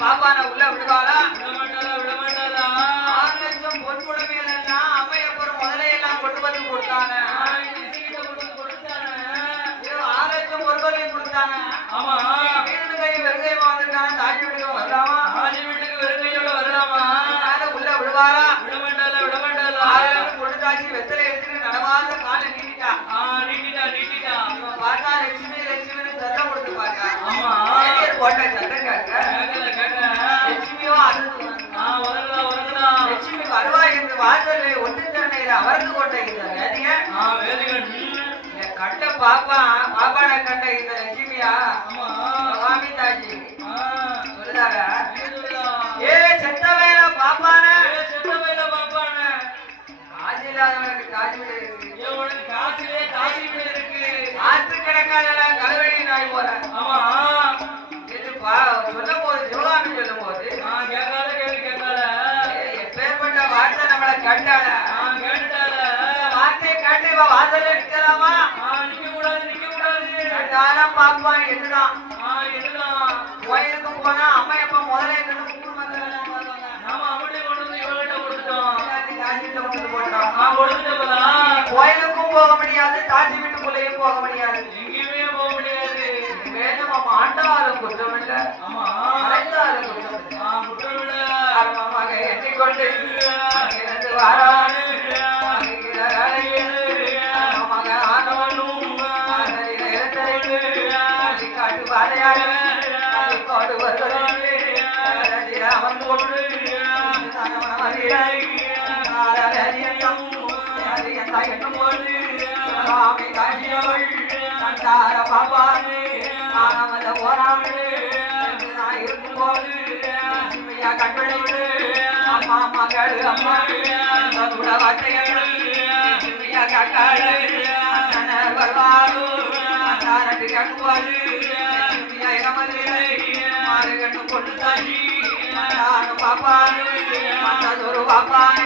பாப்பான உள்ள விடுவாளா விடமாட்டாளா 6 லட்சம் பொன்புடமே எல்லாம் அம்மையப்புறம் முதலையெல்லாம் கொண்டு வந்து கொடுத்தாங்க 6 லட்சம் பொருளையும் கொடுத்தாங்க ஆமா வீட்டு கை வெறுங்கையமா வந்திருக்காங்க தாஜி வீட்டுக்கு வரலாமா தாஜி வீட்டுக்கு வெறுங்கையோட வரலாமா உள்ள விடுவாளா விடமாட்டாளா கொடுத்தாச்சு வெத்தலை எடுத்துட்டு நடவாத காலை நீட்டிட்டா நீட்டிட்டா பார்த்தா லட்சுமி லட்சுமின்னு சத்தம் கொடுத்து பாக்கா ஆமா போட்ட சத்தம் லட்சுமி வருவாய் என்று வாசலை ஒன்று திறனையில அவரது கொண்ட இந்த வேதிகன் கண்ட பாப்பான கண்ட இந்த லட்சுமியா சுவாமி தாஜி சொல்லுதாங்க ஏ செத்தவையில பாப்பான காசு இல்லாதவனுக்கு காசு வீடு இருக்கு காசிலே காசி வீடு இருக்கு ஆற்று கிடக்கான கலவழி நாய் போற ஆமா சொல்லும் போது சிவகாமி சொல்லும் போது எப்பேற்பட்ட வார்த்தை நம்மளை கண்டால வார்த்தையை கண்டு வாசல்ல நிற்கலாமா நிக்க கூடாது கண்டாரம் பாப்பான் என்னதான் கோயிலுக்கு போனா அம்மையப்பா முதல்ல கோயிலுக்கும் போக முடியாது தாசி வீட்டுக்குள்ளேயும் போக முடியாது எங்கேயுமே போக முடியாது வேணும் ஆண்டாலும் குற்றம் இல்ல அடைந்தாலும் குற்றம் இல்ல மக எண்ணிக்கொண்டு வாரானு மக ஆனவனும் காட்டு பாதையாக அவன் கொண்டு பாப்பானு நான் இருக்கும்போது கண்பழித்து அம்மா மகள் அம்மா கூட வார்த்தைகள் கக்காடு வருவாரு கேட்கும்போது மாறு கண்டு கொண்டு தாண்டி பாப்பானு ஒரு பாப்பானு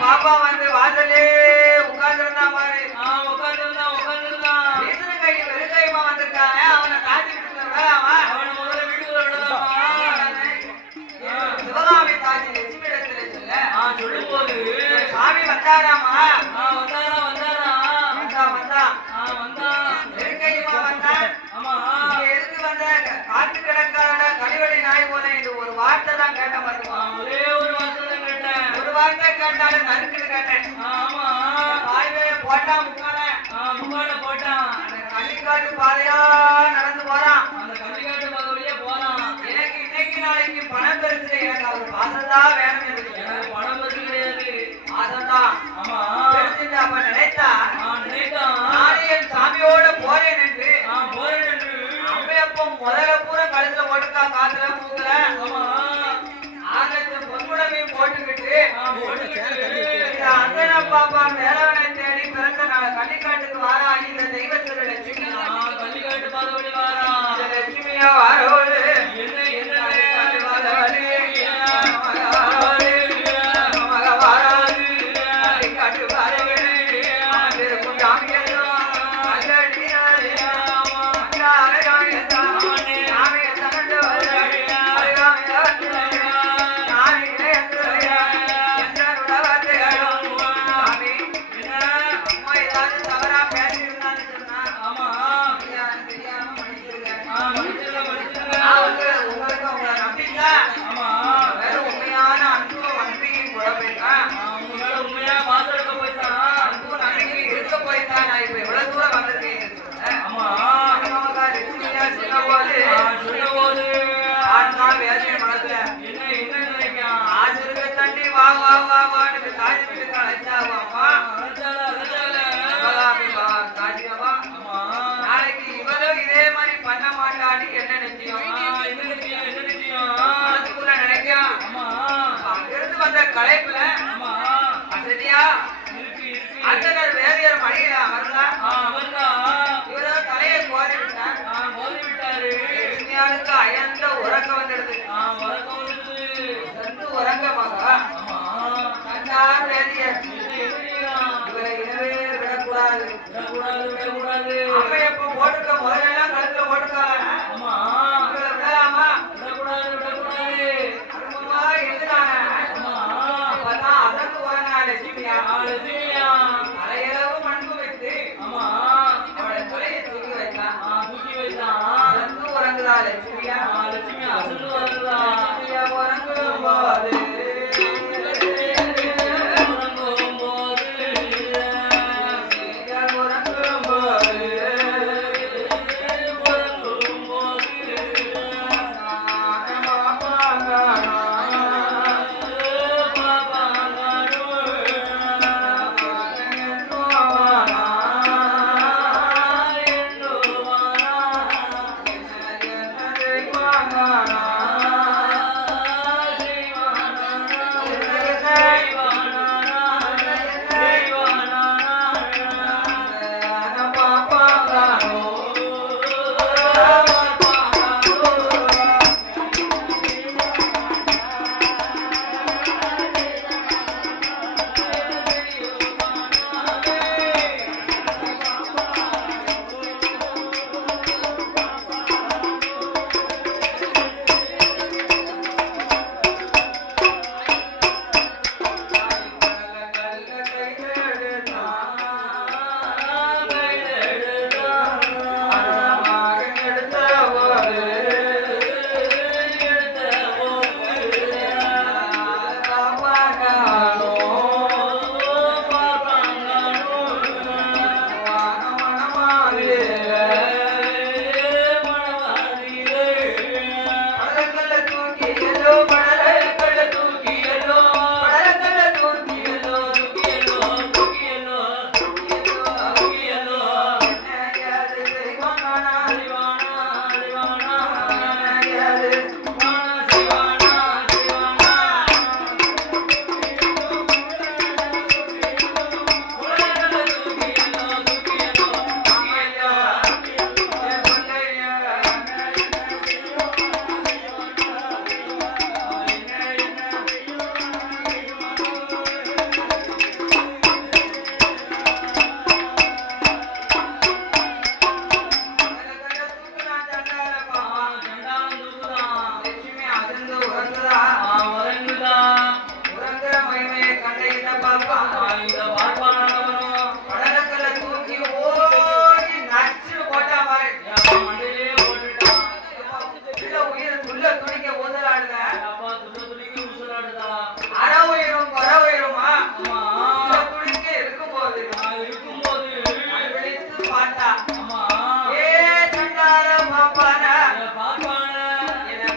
பாப்பா வந்து வாசலே உட்கார்ந்துருந்தா மாதிரி உட்கார்ந்துருந்தா கை வெறுங்கைமா வந்திருக்காங்க அவனை காட்டி விட்டுல சிவகாமி தாசி லட்சுமி இடத்துல சொல்ல வந்தாராமா வந்தாரா வந்தாரா வந்தான் வந்தான் நெருங்கையுமா வந்தான் ஆமா எதுக்கு வந்த காட்டு கிடக்காத கழிவடி நாய் போல இது ஒரு வார்த்தை தான் கேட்ட மாட்டோமா ஒரே ஒரு வார்த்தை தான் கேட்டேன் ஒரு வார்த்தை கேட்டாலும் நறுக்குன்னு கேட்டேன் ஆமா வாய்வே போட்டா முக்கால முக்காட போட்டான் அந்த கள்ளிக்காட்டு பாதையா நடந்து போறான் அந்த கள்ளிக்காட்டு பகுதியே போறான் எனக்கு இன்னைக்கு நாளைக்கு பணம் பெருசு எனக்கு அவர் பாசம் தான் வேணும் எனக்கு பணம் பத்தி கிடையாது பாசம் தான் ஆமா பெருசுட்டு அப்ப நினைத்தா நினைத்தான் நானே என் சாமியோட போறேன் என்று போறேன் என்று அப்ப முதல்ல பூரா கழுத்துல ஓட்டுக்கா காத்துல மூக்கல ஆமா ஆகத்து பொன்முடமையும் போட்டுக்கிட்டு போட்டுக்கிட்டு அந்தன பாப்பா மேலவனை தேடி பிறந்த நாள் கள்ளிக்காட்டுக்கு வாரா இந்த தெய்வத்துல லட்சுமி கள்ளிக்காட்டு பாதபடி வாரா இந்த லட்சுமியா வாரோடு என்ன என்ன நாளைக்கு இவளும் இதே மாதிரி பண்ண மாட்டான்னு என்ன நிச்சயம் நினைக்கும் அங்கிருந்து வந்த கலைப்புல வசதியா அந்தனர் வேதியர் மணியில அமர்ந்தா இவரோ தலையை கோதி விட்டார் லட்சுமியாருக்கு அயர்ந்த உறக்க வந்துடுது உறக்கமாக கண்டார் வேதியர் இவரை இனவே விடக்கூடாது அம்மையப்ப ஓட்டுக்க முதலெல்லாம் கழுத்துல ஓட்டுக்கால விடலாமா அருமமா எதுனால அப்பதான் அதற்கு உறங்கினா லட்சுமியா தலையளவு மண்பு வைத்து அவளை தொலையை தூக்கி வைத்தான் உறங்குதா லட்சுமியா உறங்கும் போது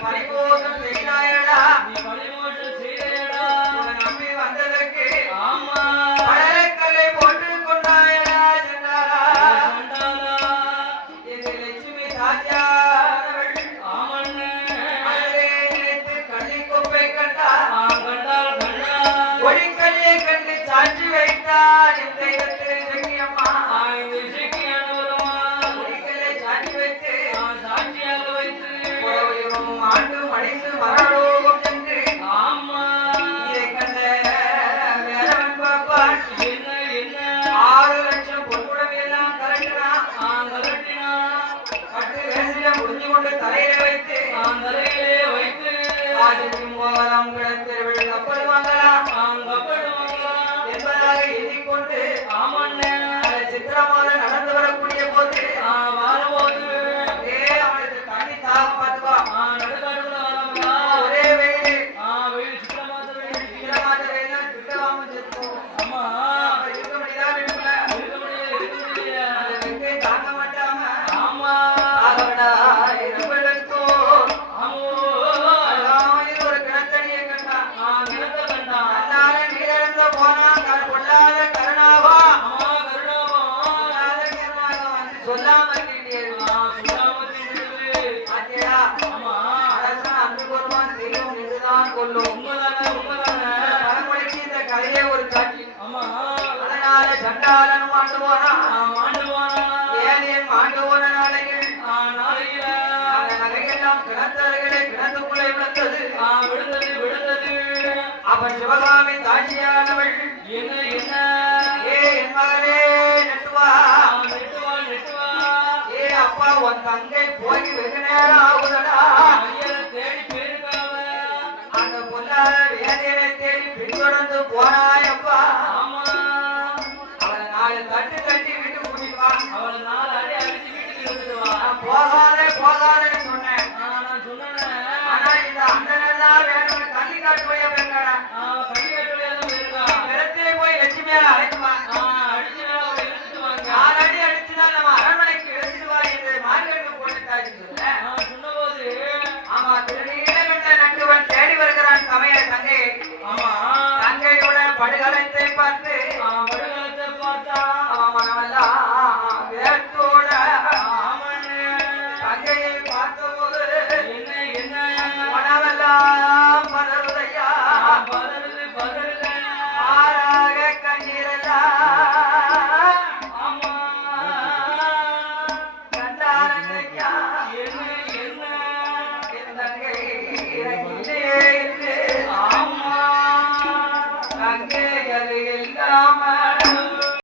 பரிபோகம் செய்தாயடா நீ பரிமோஷம் செய்தேடா உன்னை நம்பி வந்ததற்கு ஆமா பழக்கல்லை போட்டு கொண்டாயடா சென்றாரா சண்டாலா எங்க லட்சுமி தாஜானவள் ஆமண்ணே அதிலே நினைத்து கள்ளி கொப்பை கண்டா கண்டால் கண்டா ஒளிக்கல்லியை கண்டு சாட்சி வைத்தார் என் தெய்வத்தின் சக்கியம்மா இந்த இசைக்கியானவருமா ஒளிக்கல்லை சாட்சி வைத்து சாட்சியாக வைத்து உறவையும் ஆண்டு மடிந்து மரணோகம் சென்று ஆமா இதை கண்ட வேலவன் பார்ப்பான் என்ன என்ன 6 லட்சம் பொன்குடம் எல்லாம் கலட்டினா கலட்டினா பட்டு வேசில முடிஞ்சு கொண்டு தலையில வைத்து தலையிலே வைத்து ராஜனும் போகலாம் கிடத்திருவில் கப்பல் வாங்கலாம் கப்படுவாங்களா என்பதாக எண்ணிக்கொண்டு ஆமண்ணே சித்திரமாக நடந்து வரக்கூடிய போது வரும்போது அவனுக்கு தண்ணி தாகம் பார்த்துக்கோ நடுக்காட்டுக்குள்ள வராங்களா ஒரே வெயில் வெயில் சித்திரமாத வெயில் சித்திரமாத வெயில் சுத்தவாம செத்துக்கும் ஆமா இருக்க முடியாத வீட்டுக்குள்ள இருக்க முடியல இருக்க முடியல அந்த வெங்கை தாங்க மாட்டாம ஆமா ஆகவடா இரவெழுத்தோ ஆமோ அழகாமையில் ஒரு கிணத்தடியை கண்டான் கிணத்த கண்டான் அதனால நீரிழந்து போனான் கொள்ளாத கருணாவா ஆமா கருணாவா கொள்ளாத கருணாவா வந்து சொல்லாம இருக்கீங்க சுடாமத்தி ஆச்சையா ஆமா அரசன் அன்பு கூறுவான் தெய்வம் நின்றுதான் கொள்ளும் உண்மைதானே உண்மைதானே பழமொழிக்கு இந்த கதையே ஒரு சாட்சி ஆமா அதனால சண்டாளனும் ஆண்டு போனான் மாண்டுவானா ஏனியன் ஆண்டு போன நாளையில் நாளையில அந்த நகையெல்லாம் கிணத்தருகளே கிணத்துக்குள்ளே விழுந்தது விழுந்தது விழுந்தது அப்ப சிவகாமி தாட்சியானவள் என்ன என்ன என் மகளே நெட்டுவா நெட்டுவா நெட்டுவா அப்பா உன் தங்கை போய் வெகு நேரம் ஆகுதடா ஐயரை தேடி போயிருக்காவ அந்த பொல்லாத வேதையை தேடி பின்தொடர்ந்து போனாயப்பா ஆமா அவளை 4 தட்டு தட்டி விட்டு கூட்டிவா அவளை 4 அடி அடிச்சு வீட்டுக்கு எடுத்துட்டு வா நான் போகாதேன்னு சொன்னேன் நான் சொன்னேன் ஆனா இந்த அண்ணனெல்லாம் வேணும் தண்ணி காட்டு போய் போயிருக்காடா கட்டி கட்டுவையாதான் போயிருக்கா நிலத்திலே போய் லட்சுமியால அழைக்குமா அடிச்சு மேல அவளை இழுத்துட்டு வாங்க 4 அடி அடிச்சுதான் நம்ம அரண்மனைக்கு எடுத்துட்டு வா என்று மார்கழி போட்டு தாச்சு சொல்ல சொன்னபோது ஆமா திருநீல கண்ட நட்டுவன் தேடி வருக